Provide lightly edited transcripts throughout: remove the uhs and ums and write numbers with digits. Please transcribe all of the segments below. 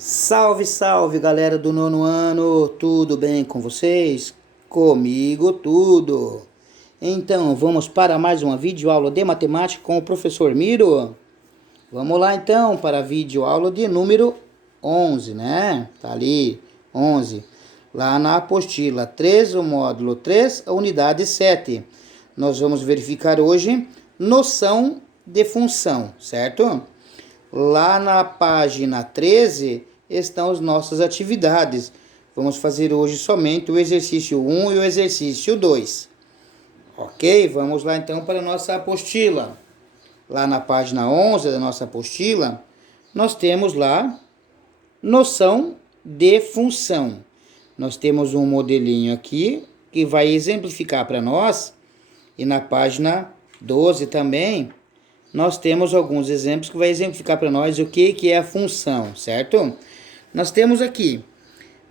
Salve, salve, galera do nono ano, tudo bem com vocês? Comigo tudo. Então, vamos para mais uma videoaula de matemática com o professor Miro? Vamos lá então para a videoaula de número 11, né? Tá ali, 11. Lá na apostila 3, o módulo 3, a unidade 7. Nós vamos verificar hoje noção de função, certo? Lá na página 13 estão as nossas atividades. Vamos fazer hoje somente o exercício 1 e o exercício 2. Ok? Vamos lá então para a nossa apostila. Lá na página 11 da nossa apostila, nós temos lá noção de função. Nós temos um modelinho aqui que vai exemplificar para nós. E na página 12 também, nós temos alguns exemplos que vai exemplificar para nós o que é a função, certo? Nós temos aqui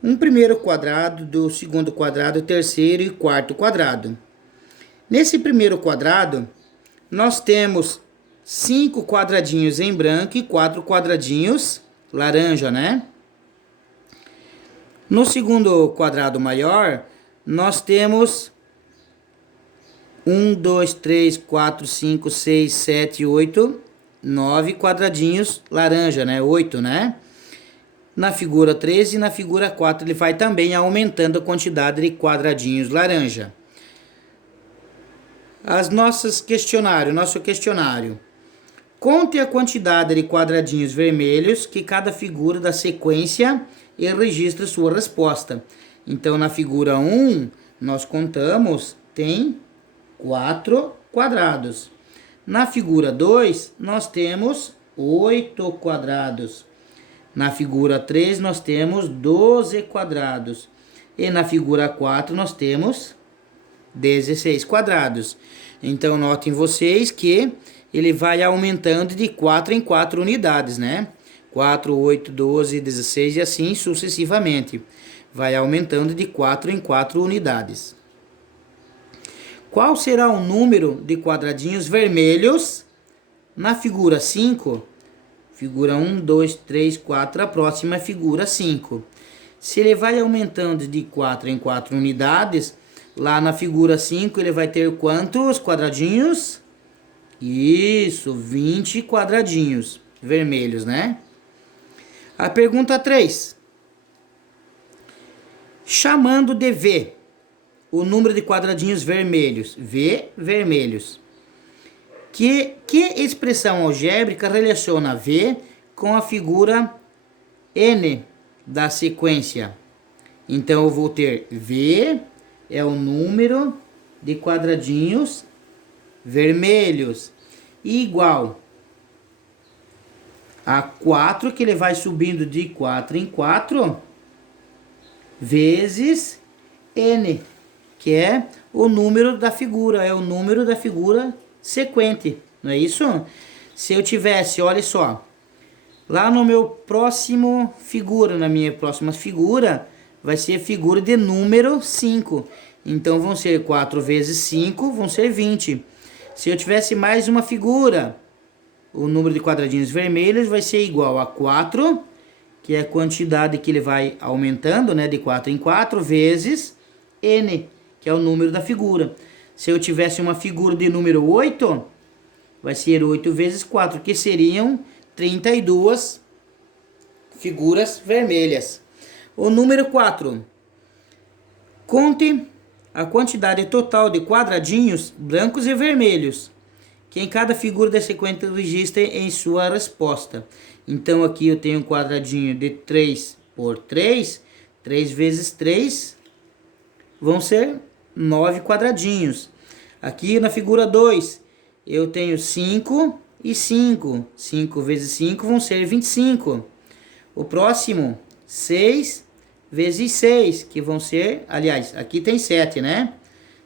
um primeiro quadrado, do segundo quadrado, terceiro e quarto quadrado. Nesse primeiro quadrado, nós temos 5 quadradinhos em branco e 4 quadradinhos laranja, né? No segundo quadrado maior, nós temos 1, 2, 3, 4, 5, 6, 7, 8, 9 quadradinhos laranja, né? 8, né? Na figura 13 e na figura 4 ele vai também aumentando a quantidade de quadradinhos laranja. Nosso questionário. Conte a quantidade de quadradinhos vermelhos que cada figura da sequência e registre sua resposta. Então, na figura 1, nós contamos, tem 4 quadrados. Na figura 2, nós temos 8 quadrados. Na figura 3, nós temos 12 quadrados. E na figura 4, nós temos 16 quadrados. Então, notem vocês que ele vai aumentando de 4 em 4 unidades, né? 4, 8, 12, 16 e assim sucessivamente. Vai aumentando de 4 em 4 unidades. Qual será o número de quadradinhos vermelhos na figura 5? Figura 1, 2, 3, 4, a próxima é figura 5. Se ele vai aumentando de 4 em 4 unidades, lá na figura 5 ele vai ter quantos quadradinhos? Isso, 20 quadradinhos vermelhos, né? A pergunta 3. Chamando de V o número de quadradinhos vermelhos, V vermelhos. Que expressão algébrica relaciona V com a figura N da sequência? Então, eu vou ter V é o número de quadradinhos vermelhos igual a 4, que ele vai subindo de 4 em 4, vezes N, que é o número da figura, é o número da figura sequente, não é isso? Se eu tivesse, olha só, lá no meu próximo figura, na minha próxima figura, vai ser a figura de número 5. Então, vão ser 4 vezes 5, vão ser 20. Se eu tivesse mais uma figura, o número de quadradinhos vermelhos vai ser igual a 4, que é a quantidade que ele vai aumentando, né, de 4 em 4, vezes N, que é o número da figura. Se eu tivesse uma figura de número 8, vai ser 8 vezes 4, que seriam 32 figuras vermelhas. O número 4. Conte a quantidade total de quadradinhos brancos e vermelhos que em cada figura da sequência registra em sua resposta. Então, aqui eu tenho um quadradinho de 3 por 3. 3 vezes 3 vão ser 9 quadradinhos. Aqui na figura 2, eu tenho 5 e 5. 5 vezes 5 vão ser 25. O próximo, 6 vezes 6, que vão ser, aliás, aqui tem 7, né?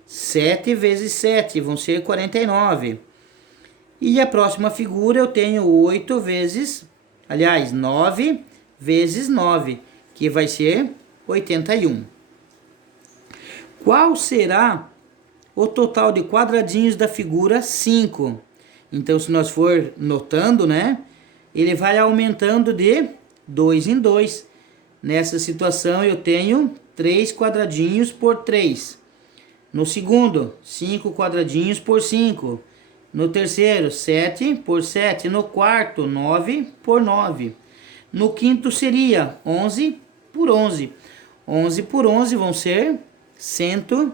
7 vezes 7 vão ser 49. E a próxima figura eu tenho 8 vezes, aliás, 9 vezes 9, que vai ser 81. Qual será o total de quadradinhos da figura 5? Então, se nós for notando, né? Ele vai aumentando de 2 em 2. Nessa situação eu tenho 3 quadradinhos por 3. No segundo, 5 quadradinhos por 5. No terceiro, 7 por 7. No quarto, 9 por 9. No quinto seria 11 por 11. 11 por 11 vão ser 121.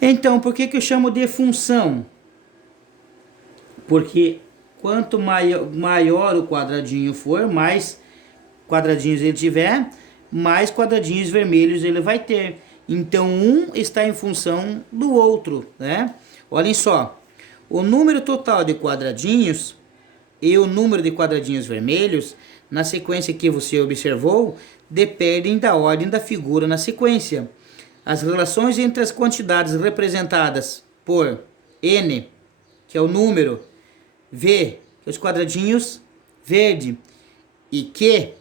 Então, por que eu chamo de função? Porque quanto maior o quadradinho for, mais quadradinhos ele tiver, mais quadradinhos vermelhos ele vai ter. Então, um está em função do outro, né? Olhem só, o número total de quadradinhos e o número de quadradinhos vermelhos, na sequência que você observou, dependem da ordem da figura na sequência. As relações entre as quantidades representadas por N, que é o número, V, que é os quadradinhos verde, e Q,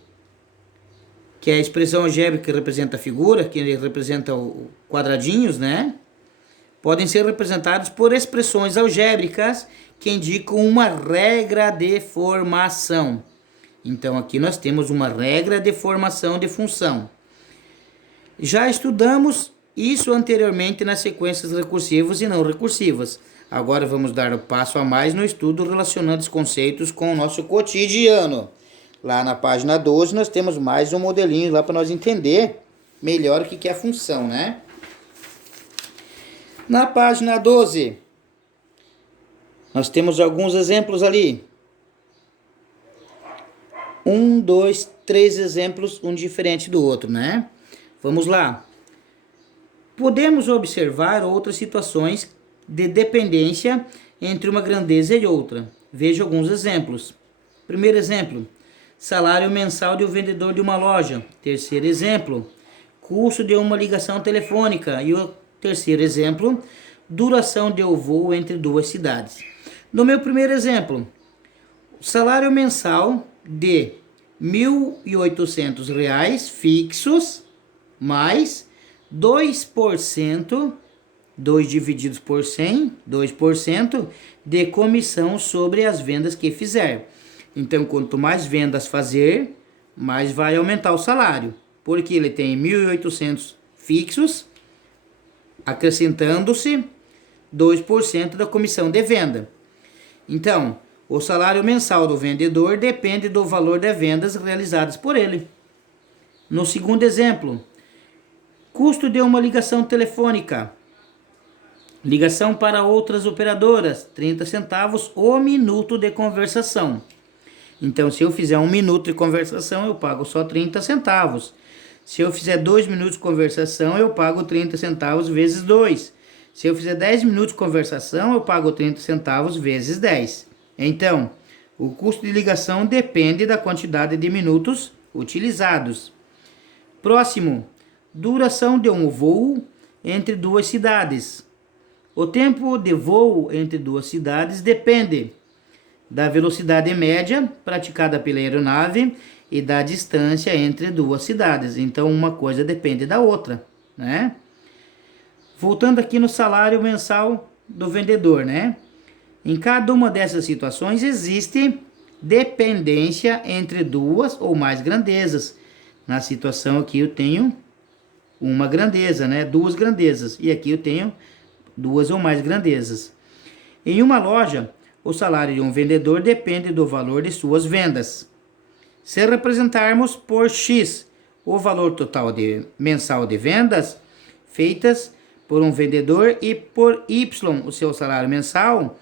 que é a expressão algébrica que representa a figura, que representa os quadradinhos, né? Podem ser representados por expressões algébricas que indicam uma regra de formação. Então, aqui nós temos uma regra de formação de função. Já estudamos isso anteriormente nas sequências recursivas e não recursivas. Agora vamos dar um passo a mais no estudo relacionando os conceitos com o nosso cotidiano. Lá na página 12 nós temos mais um modelinho lá para nós entender melhor o que é a função, né? Na página 12 nós temos alguns exemplos ali. 1, 2, 3 exemplos, um diferente do outro, né? Vamos lá. Podemos observar outras situações de dependência entre uma grandeza e outra. Veja alguns exemplos. Primeiro exemplo, salário mensal de um vendedor de uma loja. Terceiro exemplo, custo de uma ligação telefônica. E o terceiro exemplo, duração de um voo entre duas cidades. No meu primeiro exemplo, salário mensal de R$ 1.800 fixos, mais 2%, 2 divididos por 100, 2% de comissão sobre as vendas que fizer. Então, quanto mais vendas fazer, mais vai aumentar o salário. Porque ele tem 1.800 fixos, acrescentando-se 2% da comissão de venda. Então, o salário mensal do vendedor depende do valor de vendas realizadas por ele. No segundo exemplo, custo de uma ligação telefônica. Ligação para outras operadoras, 30 centavos o minuto de conversação. Então, se eu fizer 1 minuto de conversação, eu pago só 30 centavos. Se eu fizer 2 minutos de conversação, eu pago 30 centavos vezes 2. Se eu fizer 10 minutos de conversação, eu pago 30 centavos vezes 10. Então, o custo de ligação depende da quantidade de minutos utilizados. Próximo, duração de um voo entre duas cidades. O tempo de voo entre duas cidades depende da velocidade média praticada pela aeronave e da distância entre duas cidades. Então, uma coisa depende da outra, né? Voltando aqui no salário mensal do vendedor, né? Em cada uma dessas situações existe dependência entre duas ou mais grandezas. Na situação aqui eu tenho uma grandeza, né? Duas grandezas. E aqui eu tenho duas ou mais grandezas. Em uma loja, o salário de um vendedor depende do valor de suas vendas. Se representarmos por X o valor total mensal de vendas feitas por um vendedor e por Y o seu salário mensal,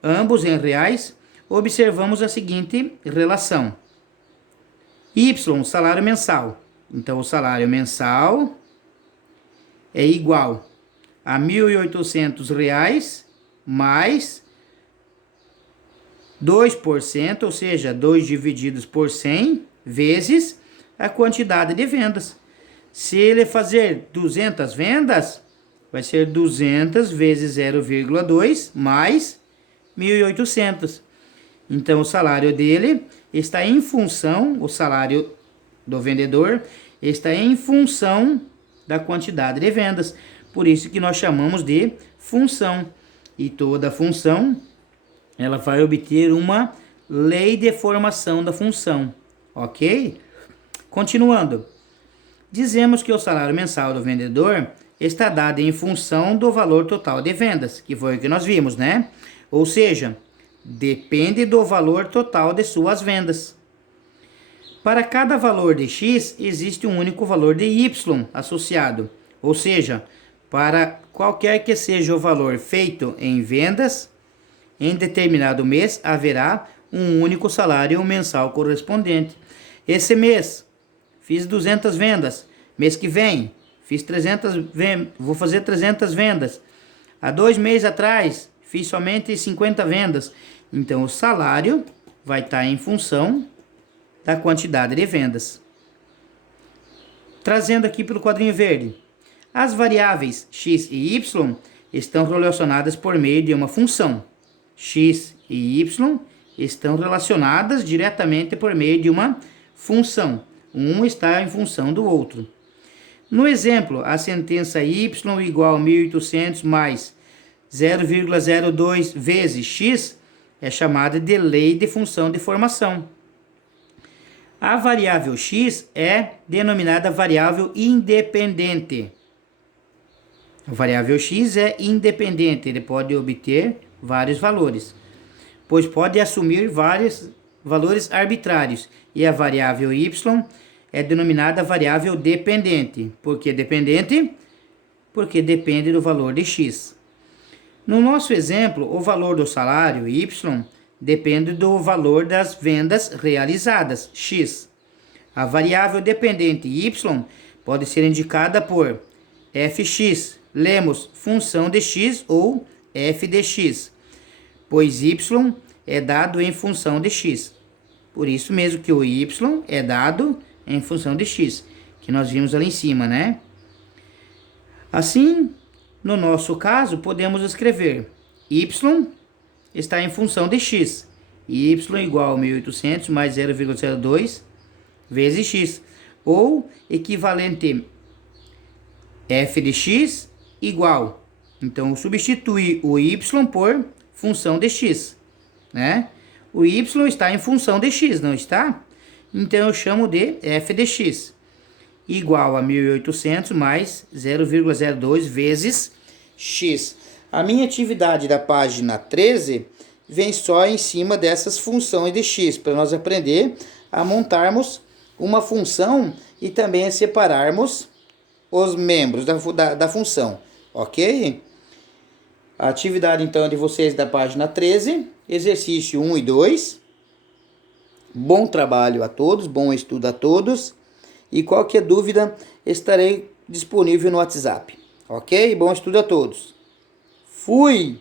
ambos em reais, observamos a seguinte relação. Y, salário mensal. Então, o salário mensal é igual a R$ 1.800 mais 2%, ou seja, 2 divididos por 100, vezes a quantidade de vendas. Se ele fazer 200 vendas, vai ser 200 vezes 0,2 mais 1.800. Então, o salário dele está em função, o salário do vendedor está em função da quantidade de vendas. Por isso que nós chamamos de função. E toda função ela vai obter uma lei de formação da função, ok? Continuando, dizemos que o salário mensal do vendedor está dado em função do valor total de vendas, que foi o que nós vimos, né? Ou seja, depende do valor total de suas vendas. Para cada valor de x, existe um único valor de y associado, ou seja, para qualquer que seja o valor feito em vendas, em determinado mês haverá um único salário mensal correspondente. Esse mês fiz 200 vendas, mês que vem fiz 300, vou fazer 300 vendas. Há 2 meses atrás fiz somente 50 vendas. Então o salário vai estar em função da quantidade de vendas. Trazendo aqui pelo quadrinho verde. As variáveis x e y estão relacionadas por meio de uma função. X e y estão relacionadas diretamente por meio de uma função. Um está em função do outro. No exemplo, a sentença y igual a 1.800 mais 0,02 vezes x é chamada de lei de função de formação. A variável x é denominada variável independente. A variável x é independente, ele pode obter vários valores, pois pode assumir vários valores arbitrários. E a variável y é denominada variável dependente. Por que dependente? Porque depende do valor de x. No nosso exemplo, o valor do salário y depende do valor das vendas realizadas, x. A variável dependente y pode ser indicada por fx, lemos função de x ou f de x, pois y é dado em função de x. Por isso mesmo que o y é dado em função de x, que nós vimos ali em cima, né? Assim, no nosso caso, podemos escrever y está em função de x. Y igual a 1.800 mais 0,02 vezes x. Ou equivalente f de x igual. Então, substituir o y por função de x, né? O y está em função de x, não está? Então, eu chamo de f de x igual a 1.800 mais 0,02 vezes x. A minha atividade da página 13 vem só em cima dessas funções de x, para nós aprender a montarmos uma função e também a separarmos os membros da função, ok? A atividade, então, é de vocês da página 13, exercício 1 e 2. Bom trabalho a todos, bom estudo a todos. E qualquer dúvida, estarei disponível no WhatsApp, ok? Bom estudo a todos. Fui!